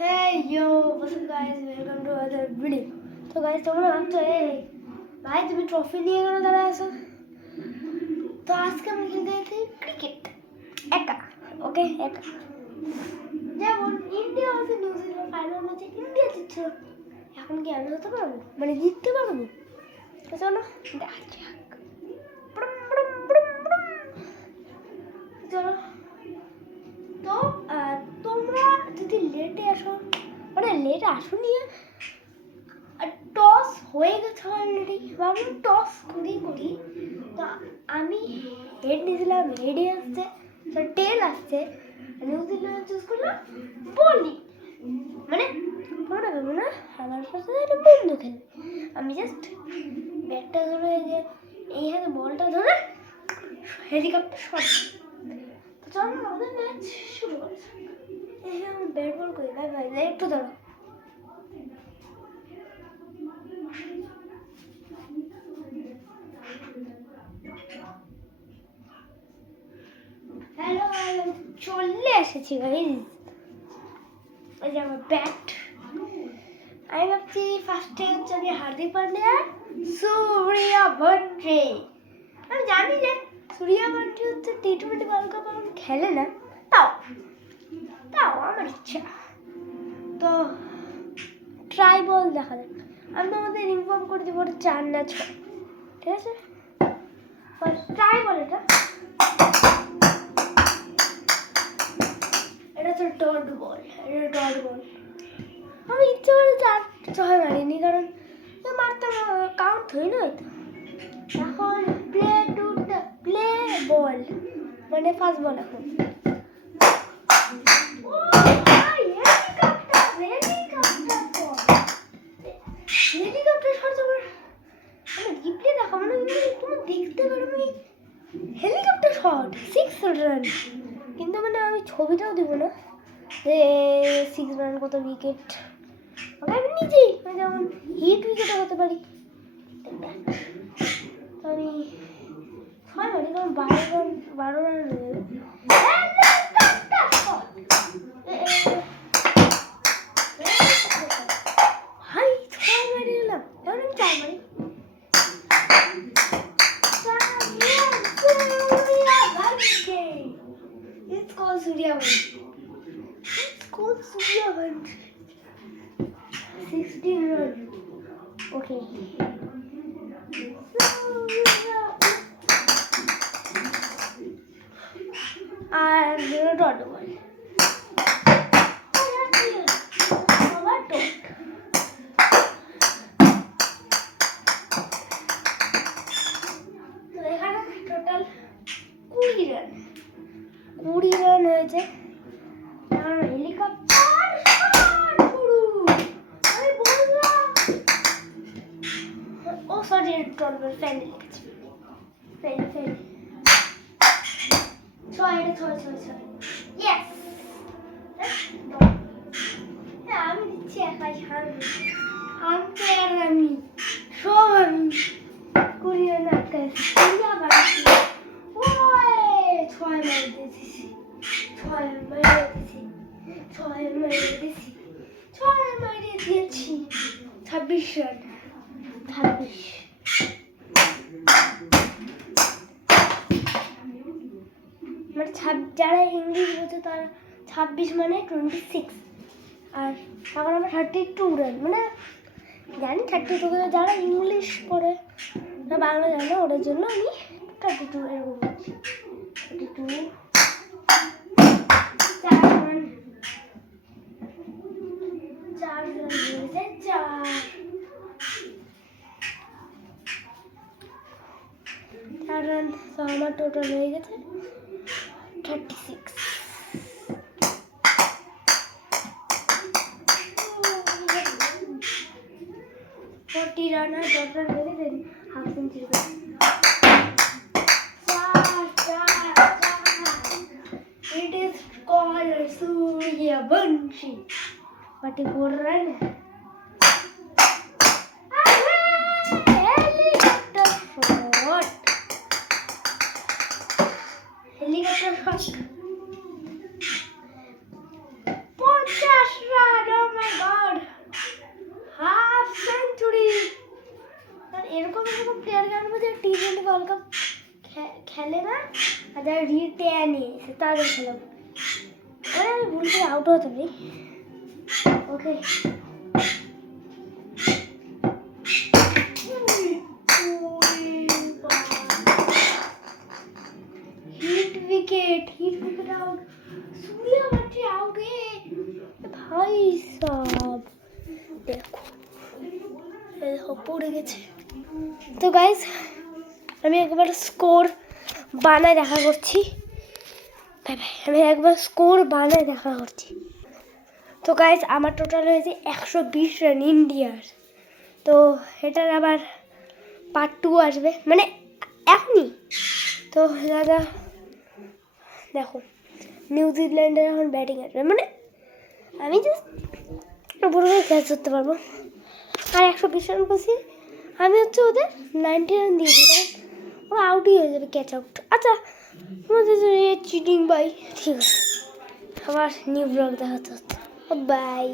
Hey yo, what's up guys? Welcome to another video. So guys, তোমরা ভাবছো ভাই তুমি ট্রফি নিয়ে কেন দাঁড়ায় আছো? তো আজকে আমরা খেলতে যাচ্ছি ক্রিকেট একা, ওকে একা। যেমন ইন্ডিয়া আছে নিউজিল্যান্ড ফাইনাল ম্যাচে ইন্ডিয়া জিতছিল, এখন কি আমি হতে পারবো, মানে জিততে পারবো? তো চলো দেখা যাক। চলো তো তোমরা যদি লেটে আসো, মানে লেটে আসো নিয়ে টস হয়ে গেছে অলরেডি, আমি টস করি তো আমি হেড নিয়েছিলাম, হেডে আসছে, টেল আসছে, নিউজিল্যান্ড চুজ করলাম বলি, মানে তোমরা ভেবো না আমার সাথে একটা বন্ধু খেলে, আমি জাস্ট ব্যাটটা ধরে যে এই হাতে বলটা ধরে হেলিকপ্টার শট। তো চলো আমাদের ম্যাচ শুরু করছে। এই আমি ব্যাট বল করি, ভাই ভাই একটু ধরো। হ্যালো, চলে এসেছি ভাই, ওই যে আমার ব্যাট। আমি ভাবছি ফার্স্টে হচ্ছে আমি হার্দিক পান্ডিয়া, সূর্যা বন্দ্রে। আমি জানি যে সূর্যা বন্দ্রে হচ্ছে টি-20 ওয়ার্ল্ড কাপ এখন খেলে না, তাও আমার ইচ্ছা। তো ট্রাই বল দেখা যাক। আমি তোমাদের ইনফর্ম করে দিব 4 না 6, ঠিক আছে? ট্রাই বল, এটা তো ডট বল, আমি ইচ্ছা করে 4-6 মারিনি, কারণ মারতাম কাউন্ট হই না। এখন প্লে বল, মানে ফার্স্ট বল। এখন হেলিকপ্টার শট, আমি রিপ্লে দেখো, মানে তুমি দেখতে পারো আমি হেলিকপ্টার শট 6 রান, কিন্তু মানে আমি ছবিটাও দিব না যে 6 রান কত উইকেট, আমি নিজেই যেমন হিট উইকেটও হতে পারি। আমি 6 মারি, কারণ 12 রান হাই 6 মারি গেলাম, এখন আমি 4 মারি। It's called Surya Band. 16 run. Okay. And zero dot one. Total 20 run হয়েছে। হেলিকপ্টার ও সরি, টলবেল ফ্যান লিখেছি, ফ্যান 6 ইয়েস। আমি দিচ্ছি একাই হানতে, আর আমি সব আমি 20 রান আটকাইছি। 6 মারি দিয়েছি, 6 মারি দিয়েছি 26 রান। মানে যারা ইংলিশ বোঝে তারা 26 মানে 26, আর এখন আমরা 32 রান, মানে জানি 32, যারা ইংলিশ পড়ে না বাংলা জানে ওদের জন্য আমি 32 এরকম বলছি। 32 4 রান হয়েছে, 4 রান। তো আমার টোটাল হয়ে গেছে 36। 40 রান আর 10 রান মেরে দেন half century. It is called Surya Banshi. 44 run. Helicopter shot. 50 run. খেলে না আর যারা রিটায়ার নিয়েছে তাদের খেলাবো। মানে আমি ভুল করে আউট হতে পারি। ওকে হিট উইকেট আউট। सूर्या बच्चे आउट है भाई साहब। দেখো পড়ে গেছে। তো গাইজ আমি একবার স্কোর বানায় দেখা করছি। আমি একবার স্কোর বানায় দেখা করছি। তো গাইজ আমার টোটাল হয়েছে 120 রান ইন্ডিয়ার। তো এটার আবার পার্ট 2 আসবে, মানে এখনই। তো দাদা দেখো নিউজিল্যান্ডের এখন ব্যাটিং আসবে, মানে আমি জাস্ট পুরোপুরি ক্যাচ করতে পারবো। আর 120 রান করছি আমি, হচ্ছে ওদের 90 রান দিয়েছি, কারণ ওরা আউটই হয়ে যাবে, ক্যাচ আউট। আচ্ছা আমাদের চিটিং বাই, ঠিক আছে। আবার নিউ ব্লগ দেখাতে হচ্ছে, বাই।